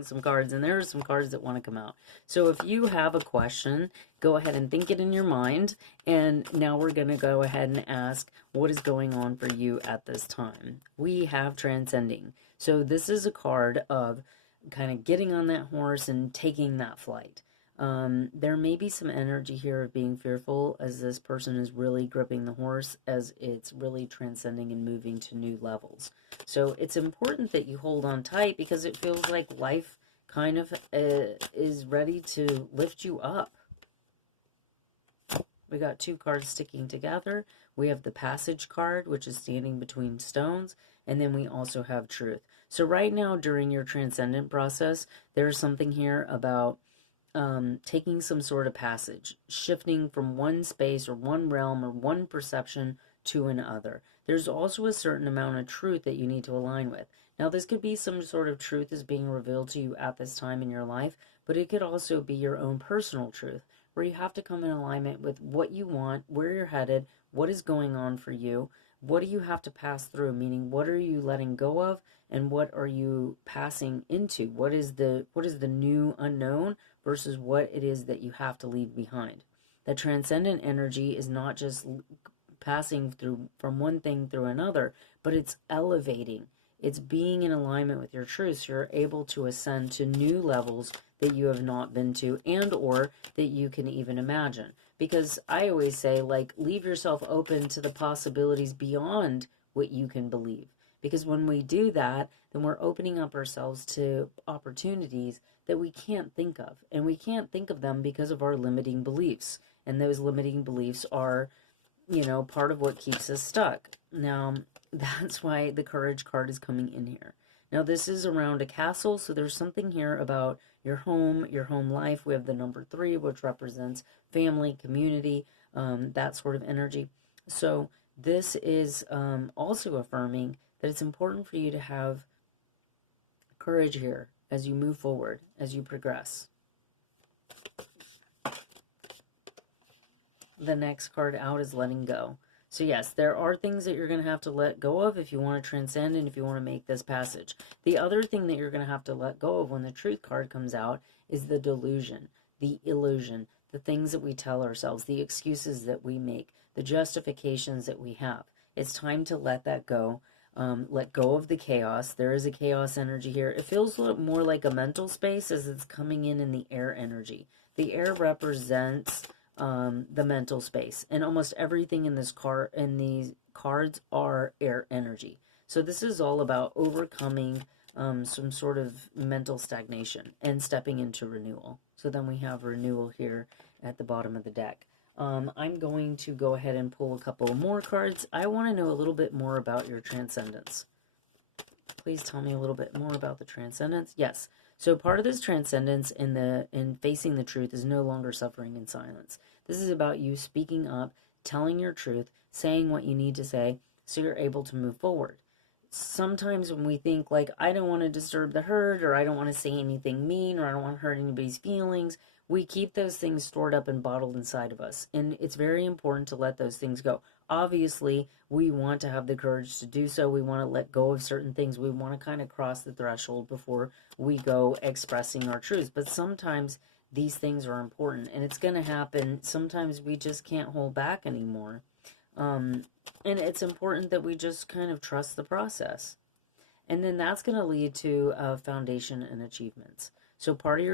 some cards, and there are some cards that want to come out. So if you have a question, go ahead and think it in your mind. And now we're going to go ahead and ask what is going on for you at this time. We have Transcending. So this is a card of kind of getting on that horse and taking that flight. There may be some energy here of being fearful as this person is really gripping the horse, as it's really transcending and moving to new levels. So it's important that you hold on tight, because it feels like life kind of is ready to lift you up. We got two cards sticking together. We have the Passage card, which is standing between stones, and then we also have Truth. So right now, during your transcendent process, there's something here about taking some sort of passage, shifting from one space or one realm or one perception to another. There's also a certain amount of truth that you need to align with. Now, this could be some sort of truth is being revealed to you at this time in your life, but it could also be your own personal truth, where you have to come in alignment with what you want, where you're headed, what is going on for you, what do you have to pass through, meaning what are you letting go of, and what are you passing into? What is the new unknown versus what it is that you have to leave behind? The transcendent energy is not just passing through from one thing through another, but it's elevating. It's being in alignment with your truth, so you're able to ascend to new levels that you have not been to, and or that you can even imagine. Because I always say, like, leave yourself open to the possibilities beyond what you can believe. Because when we do that, then we're opening up ourselves to opportunities that we can't think of. And we can't think of them because of our limiting beliefs. And those limiting beliefs are, part of what keeps us stuck. Now, that's why the Courage card is coming in here. Now, this is around a castle, so there's something here about your home life. We have the number 3, which represents family, community, that sort of energy. So this is also affirming that it's important for you to have courage here as you move forward, as you progress. The next card out is letting go. So yes, there are things that you're going to have to let go of if you want to transcend and if you want to make this passage. The other thing that you're going to have to let go of when the Truth card comes out is the delusion, the illusion, the things that we tell ourselves, the excuses that we make, the justifications that we have. It's time to let that go. Let go of the chaos. There is a chaos energy here. It feels a little more like a mental space as it's coming in the air energy. The air represents the mental space, and almost everything in these cards are air energy. So this is all about overcoming some sort of mental stagnation and stepping into renewal. So then we have renewal here at the bottom of the deck. I'm going to go ahead and pull a couple more cards. I want to know a little bit more about your transcendence. Please tell me a little bit more about the transcendence. Yes. So part of this transcendence in facing the truth is no longer suffering in silence. This is about you speaking up, telling your truth, saying what you need to say, so you're able to move forward. Sometimes when we think, like, I don't want to disturb the herd, or I don't want to say anything mean, or I don't want to hurt anybody's feelings, we keep those things stored up and bottled inside of us. And it's very important to let those things go. Obviously, we want to have the courage to do so. We want to let go of certain things. We want to kind of cross the threshold before we go expressing our truths. But sometimes these things are important, and it's going to happen. Sometimes we just can't hold back anymore. And it's important that we just kind of trust the process. And then that's going to lead to foundation and achievements. So part of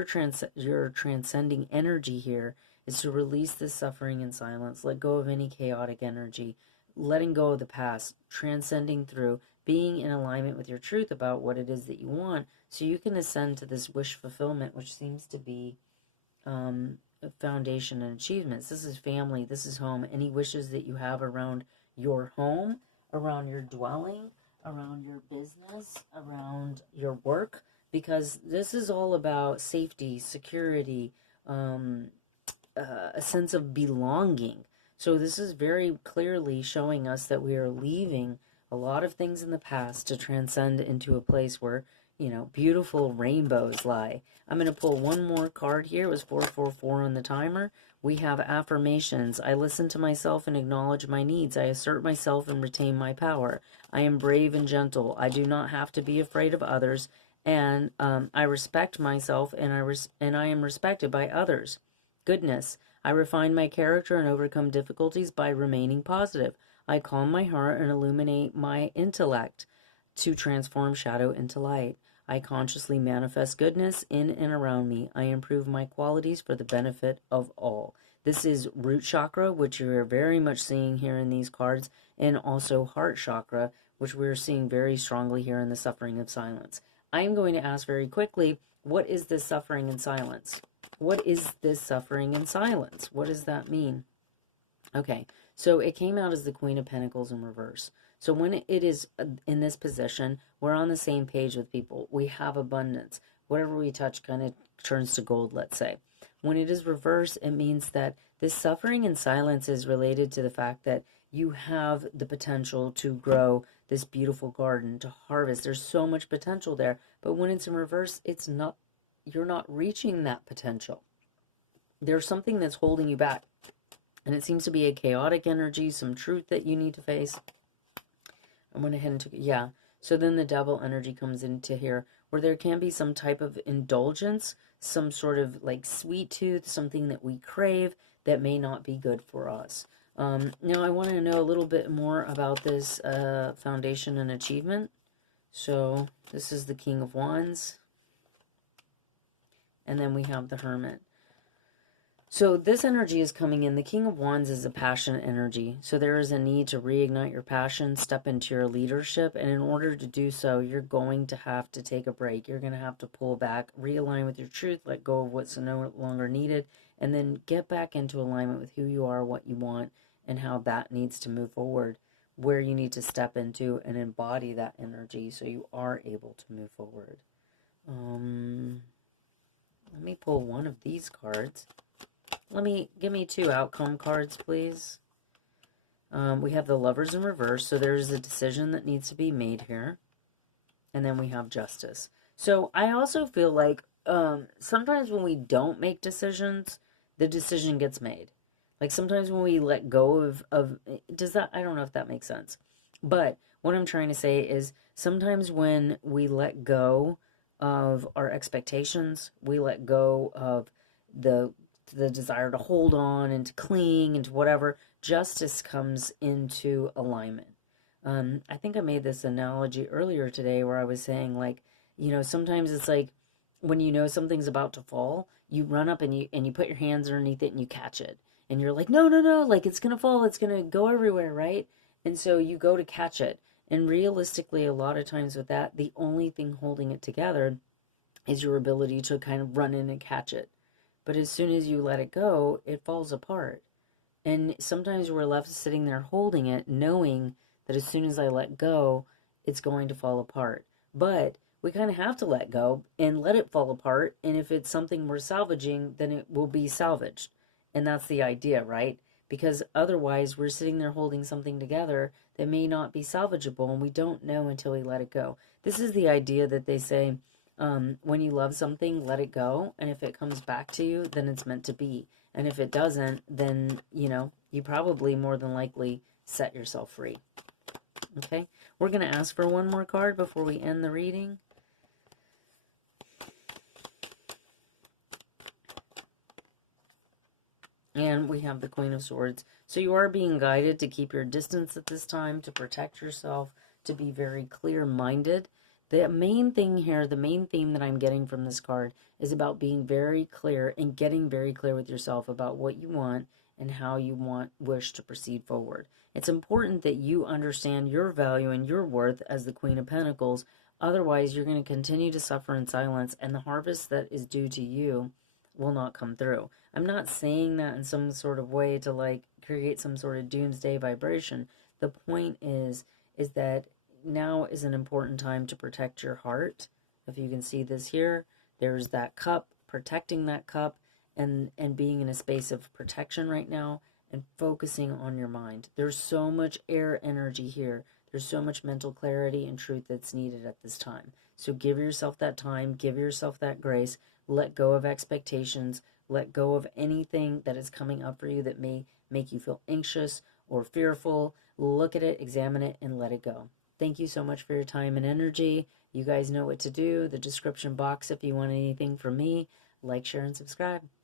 your transcending energy here is to release this suffering in silence, let go of any chaotic energy, letting go of the past, transcending through, being in alignment with your truth about what it is that you want, so you can ascend to this wish fulfillment, which seems to be foundation and achievements. This is family, this is home. Any wishes that you have around your home, around your dwelling, around your business, around your work, because this is all about safety, security, a sense of belonging. So this is very clearly showing us that we are leaving a lot of things in the past to transcend into a place where, beautiful rainbows lie. I'm going to pull one more card here. It was 444 on the timer. We have affirmations. I listen to myself and acknowledge my needs. I assert myself and retain my power. I am brave and gentle. I do not have to be afraid of others, and I respect myself, and I am respected by others. Goodness. I refine my character and overcome difficulties by remaining positive. I calm my heart and illuminate my intellect to transform shadow into light. I consciously manifest goodness in and around me. I improve my qualities for the benefit of all. This is root chakra, which you're very much seeing here in these cards, and also heart chakra, which we're seeing very strongly here in the suffering of silence. I am going to ask very quickly, what is this suffering in silence? What is this suffering in silence? What does that mean? Okay, so it came out as the Queen of Pentacles in reverse. So when it is in this position, we're on the same page with people. We have abundance. Whatever we touch kind of turns to gold, let's say. When it is reverse, it means that this suffering in silence is related to the fact that you have the potential to grow this beautiful garden, to harvest. There's so much potential there. But when it's in reverse, you're not reaching that potential. There's something that's holding you back. And it seems to be a chaotic energy, some truth that you need to face. I went ahead and took it. Yeah. So then the devil energy comes into here, where there can be some type of indulgence, some sort of like sweet tooth, something that we crave that may not be good for us. Now I want to know a little bit more about this foundation and achievement. So this is the King of Wands. And then we have the Hermit. So this energy is coming in. The King of Wands is a passionate energy. So there is a need to reignite your passion, step into your leadership. And in order to do so, you're going to have to take a break. You're going to have to pull back, realign with your truth, let go of what's no longer needed, and then get back into alignment with who you are, what you want, and how that needs to move forward, where you need to step into and embody that energy so you are able to move forward. Let me pull one of these cards. Give me two outcome cards, please. We have the Lovers in reverse, so there's a decision that needs to be made here. And then we have Justice. So I also feel like sometimes when we don't make decisions, the decision gets made. Like sometimes when we let go of does that, I don't know if that makes sense. But what I'm trying to say is sometimes when we let go of our expectations, we let go of the desire to hold on and to cling and to whatever, justice comes into alignment. I think I made this analogy earlier today where I was saying, like, you know, sometimes it's like when you know something's about to fall, you run up and you put your hands underneath it and you catch it. And you're like, no, no, no, like it's going to fall. It's going to go everywhere, right? And so you go to catch it. And realistically, a lot of times with that, the only thing holding it together is your ability to kind of run in and catch it. But as soon as you let it go, it falls apart. And sometimes we're left sitting there holding it, knowing that as soon as I let go, it's going to fall apart. But we kind of have to let go and let it fall apart. And if it's something we're salvaging, then it will be salvaged. And that's the idea, right? Because otherwise we're sitting there holding something together that may not be salvageable, and we don't know until we let it go. This is the idea that they say, when you love something, let it go. And if it comes back to you, then it's meant to be. And if it doesn't, then, you know, you probably more than likely set yourself free. Okay, we're going to ask for one more card before we end the reading. And we have the Queen of Swords. So you are being guided to keep your distance at this time, to protect yourself, to be very clear-minded. The main thing here, the main theme that I'm getting from this card is about being very clear and getting very clear with yourself about what you want and how you wish to proceed forward. It's important that you understand your value and your worth as the Queen of Pentacles. Otherwise, you're going to continue to suffer in silence, and the harvest that is due to you will not come through. I'm not saying that in some sort of way to like create some sort of doomsday vibration. The point is that now is an important time to protect your heart. If you can see this here, there's that cup, protecting that cup, and being in a space of protection right now and focusing on your mind. There's so much air energy here. There's so much mental clarity and truth that's needed at this time. So give yourself that time, give yourself that grace, let go of expectations, let go of anything that is coming up for you that may make you feel anxious or fearful. Look at it, examine it, and let it go. Thank you so much for your time and energy. You guys know what to do. The description box if you want anything from me. Like, share, and subscribe.